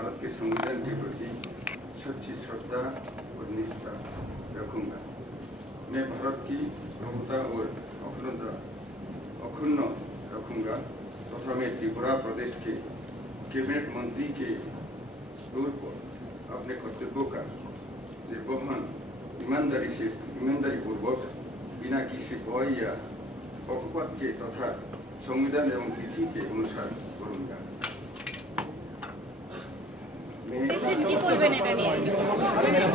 भारत के संविधान के प्रति सच्ची श्रद्धा और निष्ठा रखूंगा। मैं भारत की प्रभुता और अखंड रखूंगा तथा मैं त्रिपुरा प्रदेश के कैबिनेट मंत्री के तौर पर अपने कर्तव्यों का निर्वहन ईमानदारी पूर्वक बिना किसी भय या पक्षपात के तथा संविधान एवं विधि के अनुसार करूंगा।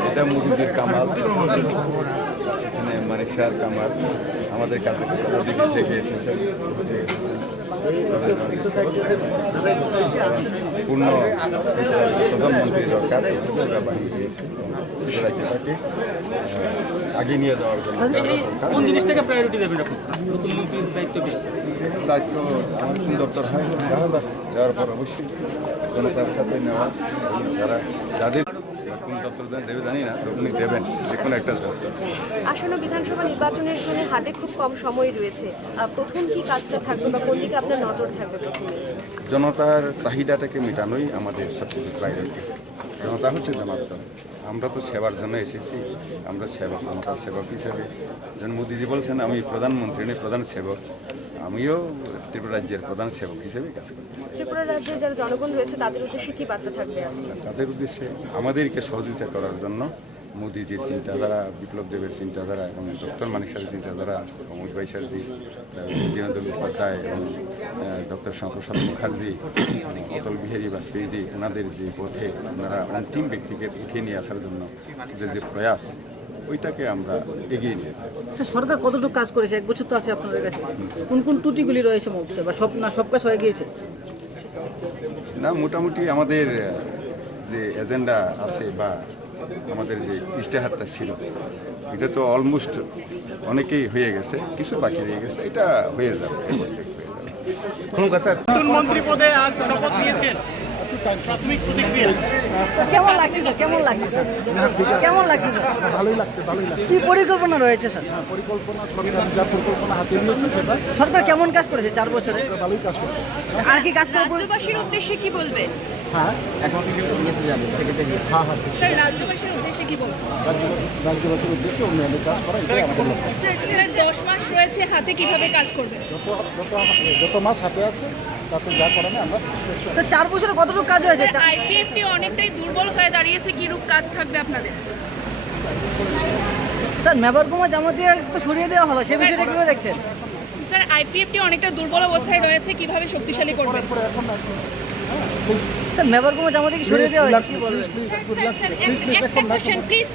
এটা মুজিজির কামাল, এখানে মানিকশার কামাল আমাদের কাছে দিল্লি থেকে এসেছেন, পূর্ণ প্রধানমন্ত্রী দরকার বানিয়ে দিয়েছে তাকে আগে নিয়ে যাওয়ার জন্য। কোন জিনিসটাকে প্রায়োরিটি দেবেন আপনি নতুন মন্ত্রীর দায়িত্ব পেয়ে? দায়িত্ব কোন দপ্তর হয় দেওয়ার পর অবশ্যই জনতার সাথে নেওয়া, যাদের কোন দপ্তর দেবে জানি না, উনি দেবেন যে কোনো একটা দপ্তর। আসন্ন বিধানসভা নির্বাচনের জন্য হাতে খুব কম সময় রয়েছে, প্রথম কি কাজটা থাকবে বা কোন দিকে আপনার নজর থাকবে? প্রথমে জনতার চাহিদাটাকে মেটানোই আমাদের সবচেয়ে প্রায়োরিটি। জনতা হচ্ছে জনার্দন, আমরা তো সেবার জন্য এসেছি, আমরা সেবক, জনতার সেবক হিসেবে। যেন মোদিজি বলছেন আমি প্রধানমন্ত্রী নই, প্রধান সেবক, আমিও ত্রিপুরা রাজ্যের প্রধান সেবক হিসেবে কাজ করতেছি। ত্রিপুরা রাজ্যে যারা জনগণ রয়েছে তাদের উদ্দেশ্যে কি বার্তা থাকবে আজকে? তাদের উদ্দেশ্যে আমাদেরকে সহযোগিতা করার জন্য মোদিজির চিন্তাধারা, বিপ্লব দেবের চিন্তাধারা এবং ডক্টর মানিক স্যারের চিন্তাধারা, অমিত ভাই স্যারজি, দীনদয়াল উপাধ্যায় এবং ডক্টর শ্যামাপ্রসাদ মুখার্জি, অটল বিহারী বাজপেয়ীজি, ওনাদের যে পথে ওনারা অন্তিম ব্যক্তিকে উঠিয়ে নিয়ে আসার জন্য ওদের যে প্রয়াস, ওইটাকে আমরা এগিয়ে নিয়ে। স্যার, সরকার কতটুকু কাজ করেছে? এক বছর তো আছে আপনাদের কাছে, কোন কোন ত্রুটিগুলি রয়েছে বা সব কাজ হয়ে গিয়েছে? না, মোটামুটি আমাদের যে এজেন্ডা আছে বা আমাদের যে ইশতেহারটা ছিল, এটা তো অলমোস্ট অনেকেই হয়ে গেছে, কিছু বাকি রয়ে গেছে, এটা হয়ে যাবে। নতুন মন্ত্রী পদে আজ শপথ নিয়েছেন, প্রাথমিক প্রতিক্রিয়া কেমন লাগছে স্যার? কেমন লাগছে স্যার? কেমন লাগছে স্যার? ভালোই লাগছে, ভালোই লাগছে। কি পরিকল্পনা রয়েছে স্যার? পরিকল্পনা, সরকার যা পরিকল্পনা হাতে নিয়েছে সেটা সরকার কেমন কাজ করেছে 4 বছরে? ভালোই কাজ করছে। আর কি কাজ করে? রাজ্যবাসীর উদ্দেশ্যে কি বলবে? হ্যাঁ, এখন নিতে যাবে সেক্রেটারি। হ্যাঁ, স্যার, রাজ্যবাসীর উদ্দেশ্যে কি বলবে? রাজ্যবাসীর উদ্দেশ্যে উন্নয়নের কাজ করা, এটাই আমাদের লক্ষ্য। স্যার, 10 মাস রয়েছে হাতে, কিভাবে কাজ করবে? যত মাস হাতে আছে তাতে যা করানো আমরা স্যার, 4 বছরে কতটুকু কাজ হয়েছে? আইপিএফটি অনেকটাই দুর্বল হয়ে দাঁড়িয়েছে, কি রূপ কাজ থাকবে আপনাদের? স্যার, মেবারকুমা জামাতিয়া তো সরিয়ে দেওয়া হলো, সে বিষয়টা কিভাবে দেখছেন? স্যার, আইপিএফটি অনেকটা দুর্বল অবস্থায় রয়েছে, কিভাবে শক্তিশালী করবে? স্যার, মেবারকুমা জামাতিয়া কি সরিয়ে দেওয়া হয়েছে? স্যার, একটা কোশ্চেন প্লিজ।